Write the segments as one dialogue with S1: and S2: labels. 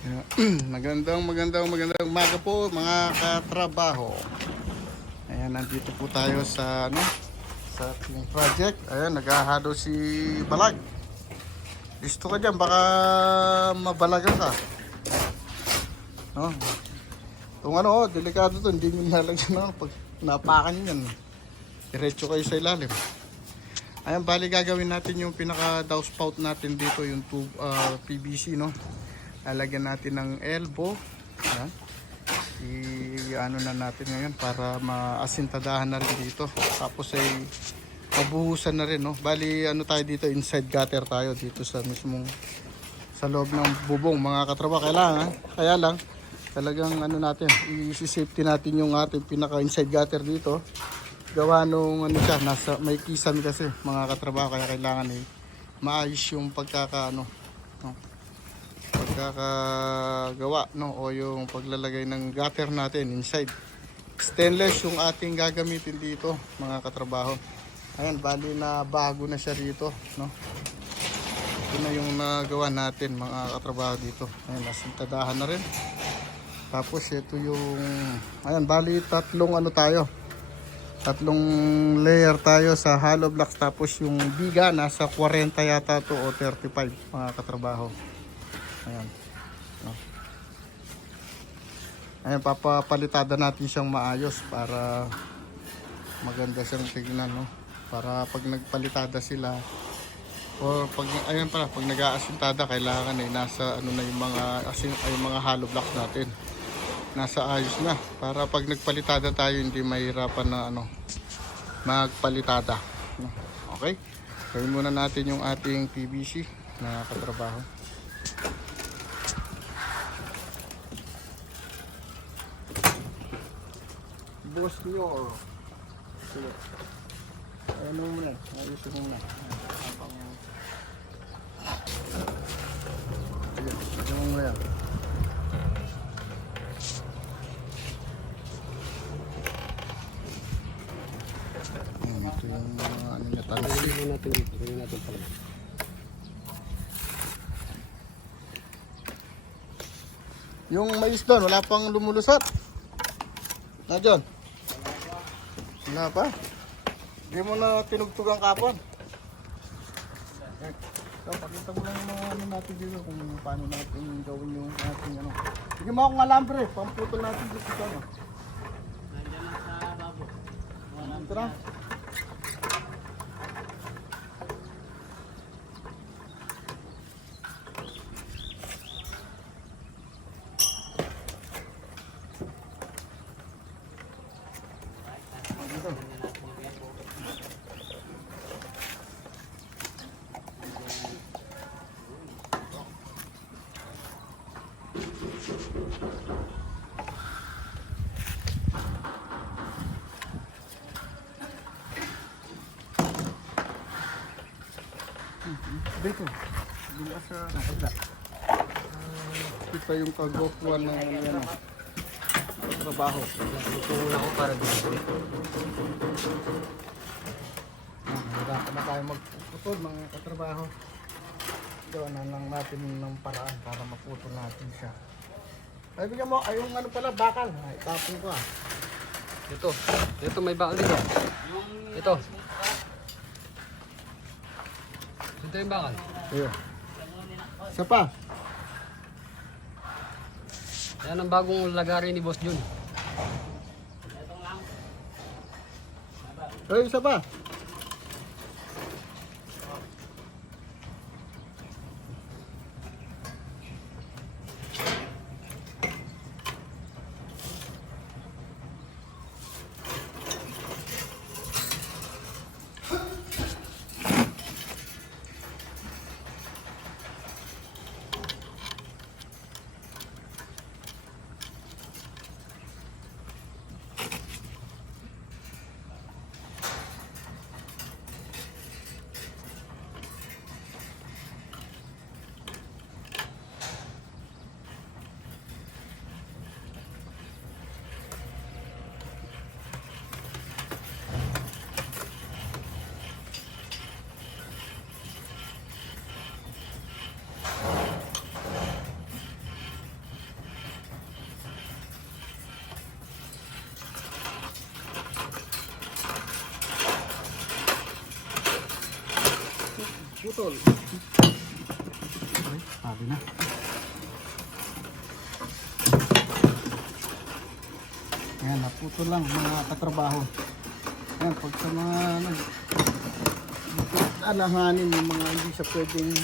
S1: magandang magandang magandang umaga po mga katrabaho. Ayan, nandito po tayo sa ano sa ating project. Ayan, naghahado si Balag. Listo ka dyan, baka mabalagan ka. No? Itong ano, oh, delikado to, hindi nyo nalagyan no? pag napakan yan. Diretso kayo sa ilalim. Ayan, bali gagawin natin yung pinaka dowspout natin dito, yung tube, ah, PVC, no? Lalagyan natin ng elbow. Ayan. I-ano na natin ngayon para maasintadahan na rin dito. Tapos ay mabuhusan na rin, no? Bali, ano tayo dito, inside gutter tayo dito sa mismong sa loob ng bubong mga katrabaho. Kailangan, kaya lang, talagang ano natin, i-safety natin yung ating pinaka inside gutter dito. Gawa nung ano siya, nasa, may kisan kasi mga katrabaho, kaya kailangan eh, maayos yung pagkaka ano, no? Pagkakagawa no? O yung paglalagay ng gutter natin inside. Stainless yung ating gagamitin dito mga katrabaho. Ayan bali na bago na siya dito no? Ito na yung nagawa natin mga katrabaho dito. Ayan nasintadahan na rin. Tapos ito yung ayan bali tatlong ano tayo. Tatlong layer tayo sa hollow blocks. Tapos yung biga nasa 40 yata to o 35 mga katrabaho Ayan. No. Ayan, papapalitada natin siyang maayos para maganda siyang tignan, no? Para pag nagpalitada sila o pag ayun pala, pag nag-aasintada kailangan eh nasa ano na yung mga asin ay mga hollow blocks natin. Nasa ayos na para pag nagpalitada tayo hindi mahirapan na ano magpalitada. Okay? Gawin muna natin yung ating PVC na katrabaho. Boss Dior. Sige. Ano mo muna? Ayusin mo muna. Habang... Sige, mo. Hmm, ito yung mga ano niya
S2: mo natin pala.
S1: Yung mais doon, wala pang lumulusot. Na John? Wala pa? Hindi mo na tinugtugan kapon. So, pakita mo lang yung mga ano natin dito kung paano natin gawin yung ating ano. Sige mo akong alambre, pamputol natin dito sa ano.
S2: Nandiyan lang sa babo.
S1: Ito na. Dito. Dito sa nakagla. Kita yung kagokwan ng ano yan. ah, Trabaho.
S2: Tutulong ako para dito.
S1: Hirapan na tayo magputol mga katrabaho. Gawa na lang natin ng paraan para maputol natin siya. Ay, bigyan mo, ay yung ano pala, bakal. Ay, tapon ko ah.
S2: Ito. Ito may bakal dito. Ito. Ito yung bakal.
S1: Ayun. Isa pa.
S2: Yan ang bagong lagari ni Boss Jun.
S1: Ay, isa pa.
S2: Putol.
S1: Okay, sabi na. Ayan, naputo lang mga katrabaho. Ayan, pag sa mga ano, dito, alanganin yung mga hindi siya pwedeng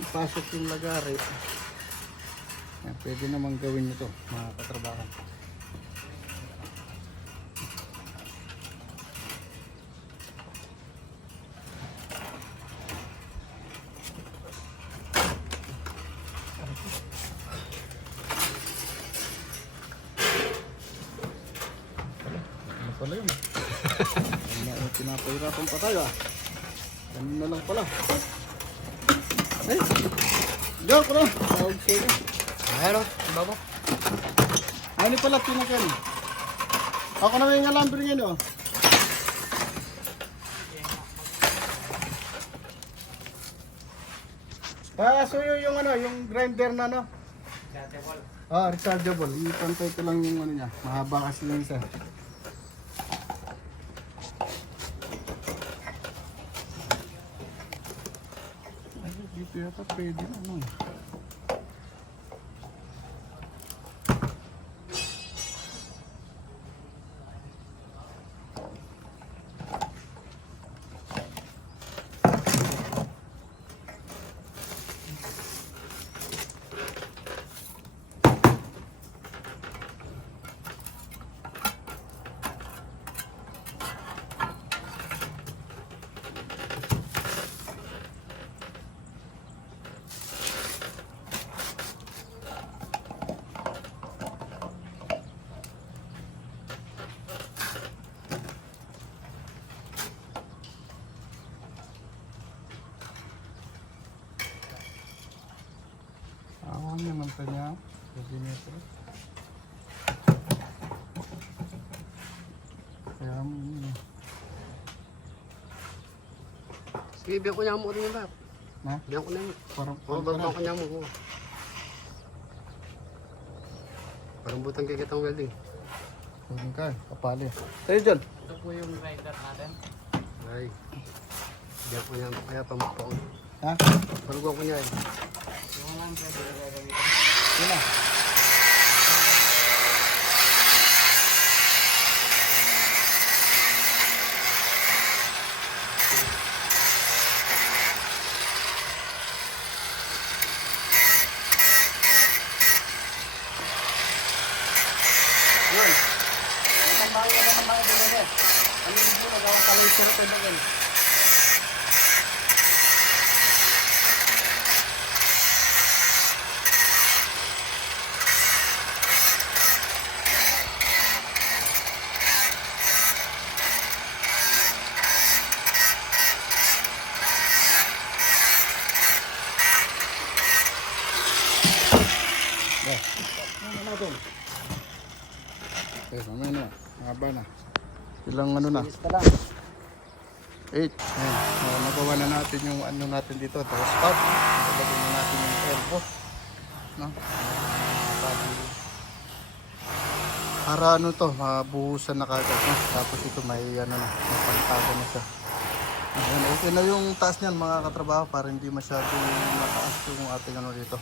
S1: ipasok yung lagari. Ayan, pwede namang gawin ito mga katrabaho. Pala yun? Na yung pinapahirapan pa tayo ah. Ganun na lang pala. Ay! Joke na! Tawag sa'yo.
S2: Ayun, baba.
S1: Ano pala tinakan? Ako na may ngalambre ngayon oh. Ah, so yun yung ano, yung grinder na ano? Ah, rechargeable. Ipantay ko lang yung ano niya. Mahaba kasi yung isa. Ay, dito yata pwede na eh. Niya. Pwede niya ito. Kaya, mm,
S2: Sige, biyak ko niya mo rin yung bab.
S1: na,
S2: Biyak ko na mo.
S1: parang,
S2: Oo,
S1: parang,
S2: baba ko niya mo. oo. Parang butang kikitang welding.
S1: Pwede ka, kapali. Sa'yo dyan.
S2: Ito po yung rider natin. Ay. Biyak ko niya mo. Kaya pamakpaon.
S1: Ha?
S2: Palugaw ko niya eh.
S1: Yun na.
S2: Yun. Ang bahay na naman din eh. Ano yung po nagawang kalay sila pa doon.
S1: Yeah. Ano natin? Okay, mamaya na. Mahaba na. Ilang ano na?
S2: Bilis ka lang.
S1: 8. Ayan. Uh, nagawa na natin yung ano natin dito. Tapos stop. Nalagyan na natin yung elbow. No? Para- Para ano to, mabuhusan na kagad. No? Tapos ito may ano na, mapagtago na siya. Ayan, okay na yung taas niyan mga katrabaho para hindi masyadong mataas yung ating ano dito.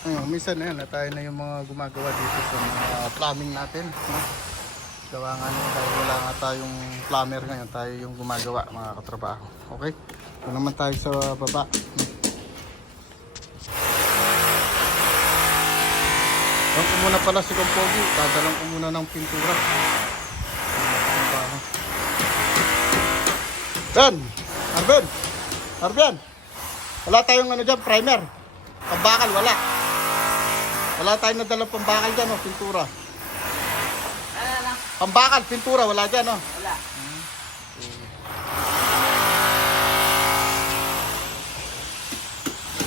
S1: Ayun, minsan na yan, tayo na yung mga gumagawa dito sa mga plumbing natin. No? Gawa nga nyo dahil wala nga tayong plumber ngayon, tayo yung gumagawa mga katrabaho. Okay? Ito naman tayo sa baba. Doon ko muna pala si Kompogi, dadalang ko muna ng pintura. Ben! Arben! Arben! Wala tayong ano dyan, primer. Pambakal, wala. Wala tayong nadalang pambakal dyan, oh, pintura. Pambakal, pintura, wala dyan, oh.
S2: Wala.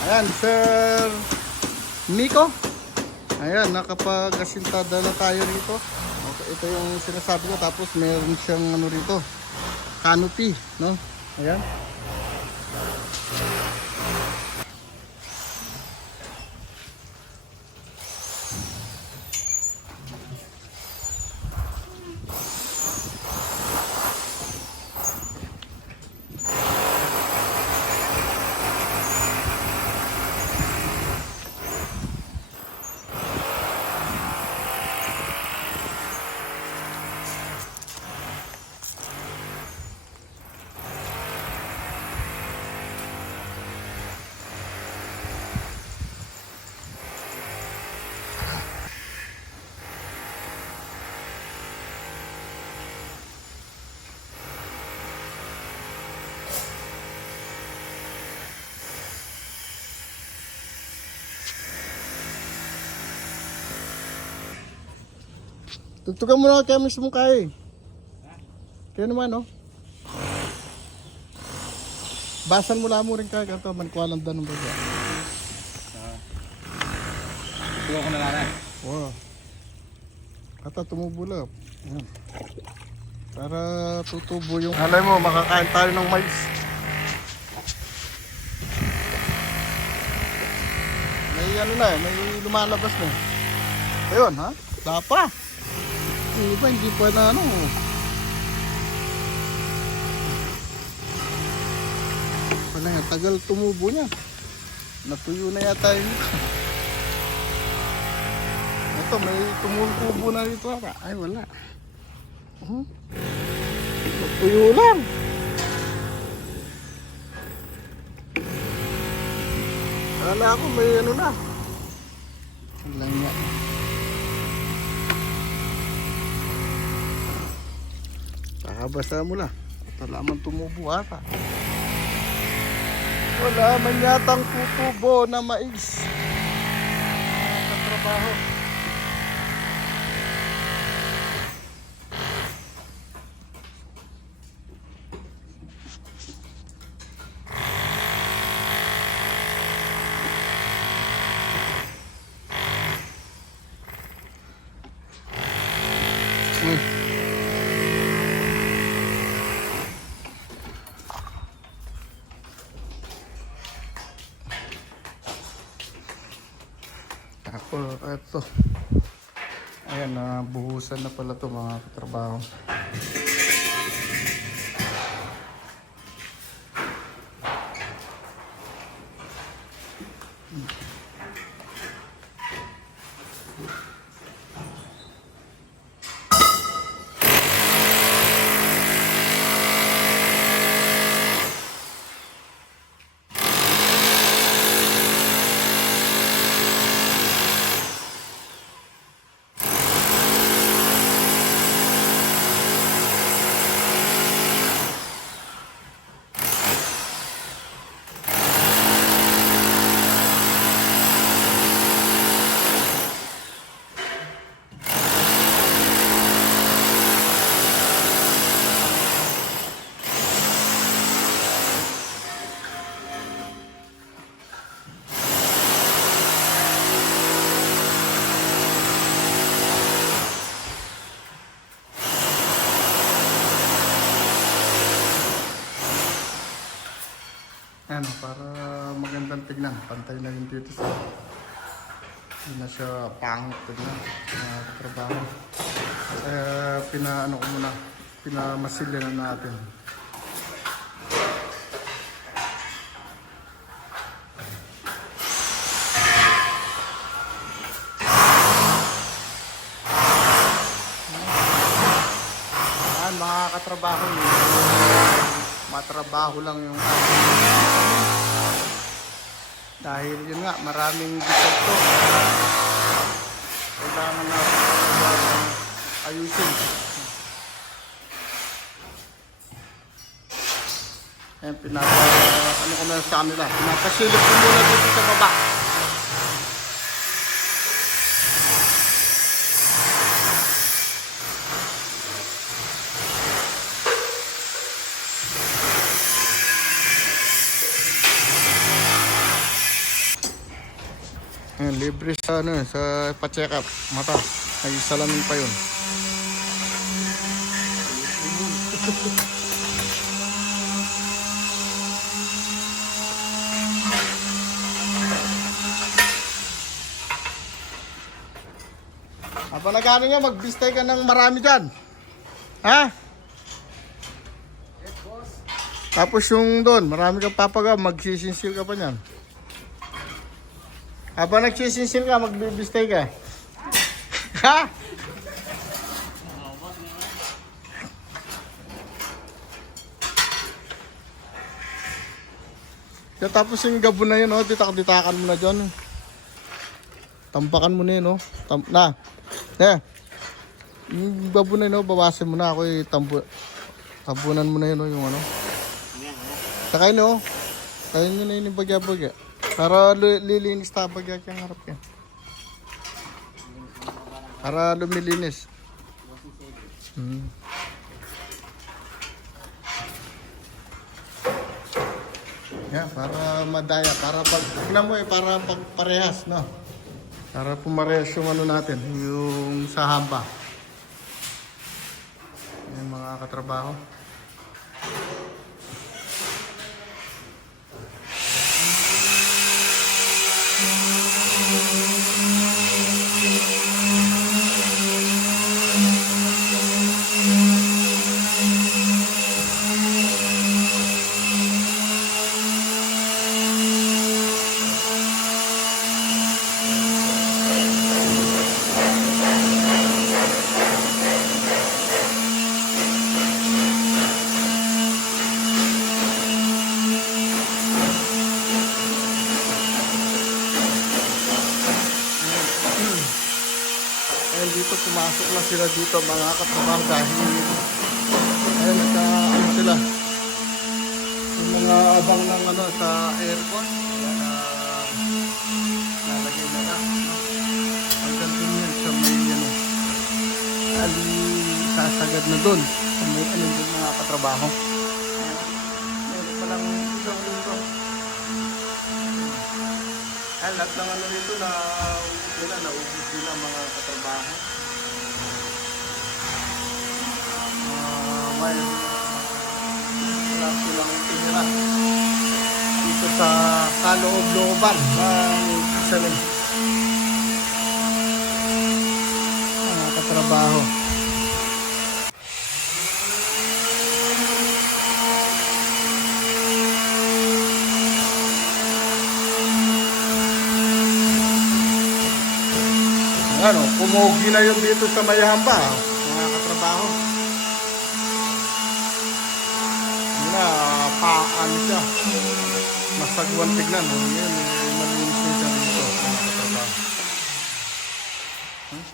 S1: Ayan, Sir Nico. Ayan, nakapag-asintada na tayo rito. Okay, ito yung sinasabi ko. Tapos meron siyang ano rito, canopy, no? Ayan. Tugtugan mo na kaya mismo kaya eh. Kaya naman, no? Basan mo lang mo rin kaya ganito, manikwalang danong ba siya?
S2: Tuwa ko na lang.
S1: Wow. Kata tumubulap. Yan. Para tutubo yung... Alay mo, makakain tayo ng mais. May ano na eh, may lumalabas na. Ayun, ha? Dapa. Yung iba, hindi pa na ano. Wala nga, tagal tumubo niya. Natuyo na yata yun. Ito, may tumutubo na dito. ata. Ay, wala. Hmm? Natuyo lang. Wala ako, may ano na. Lang nga. Kakabasa mo na. Wala man tumubo ata. Wala man yatang tutubo na mais. Mga katrabaho. Eto. Ayan, nabuhusan na pala to mga katrabaho. Ano, para magandang tignan. Pantay na rin dito sa... Hindi na siya pangit tignan. Mga katrabaho. Kaya pinaano ko muna. Pinamasilya na natin. Yan, mga Matrabaho lang yung dahil yun nga, maraming defecto. Kailangan natin ayusin. Ayan, pinapa, ano ko na sa kanila, pinapasilip ko muna dito sa baba. Libre sa ano, sa pa-check up, mata. May salamin pa yun. Apa nagano nga, magbistay ka ng marami dyan. Ha? Tapos yung doon, marami kang papagaw, magsisinsil ka pa niyan. Habang nagsisinsil ka, magbibistay ka. Ha? Kaya tapos yung gabo na yun, oh, ditak-ditakan mo na dyan. Tampakan mo na yun, oh. Tam na. Eh. Yung gabo na yun, oh, bawasan mo na ako, eh, tampu tampunan mo na yun, oh, yung ano. Saka yun, oh. Kaya nyo na yun yung bagya-bagya. Para li- lilinis ta bagya kang harap yan. Para lumilinis. Hmm. Yeah, para madaya, para pag tignan mo eh, para pag parehas, no? Para pumarehas yung ano natin, yung sa hamba. Yan mga katrabaho. Dito, pumasok na sila dito mga katrabaho dahil ayun, nagka, ano sila? Yung mga abang ng ano sa aircon yan uh, nalagay na na no? hanggang dun yan sa may ano ali na dun. May ano dun mga katrabaho meron palang isang dito ay lahat ng ano dito na ubus nila naubos nila mga katrabaho Ah, may wala silang tinira dito sa kaloob-looban ng salim. Mga katrabaho. Ano, pumugi na yun dito sa Mayamba, mga katrabaho. na paan siya. Masagwan tignan. Yan, eh, malinis na siya dito. mga katrabaho. Hmm?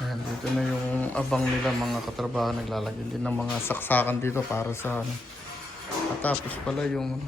S1: Ayan, dito na yung abang nila mga katrabaho naglalagay din ng mga saksakan dito para sa ano. At tapos pala yung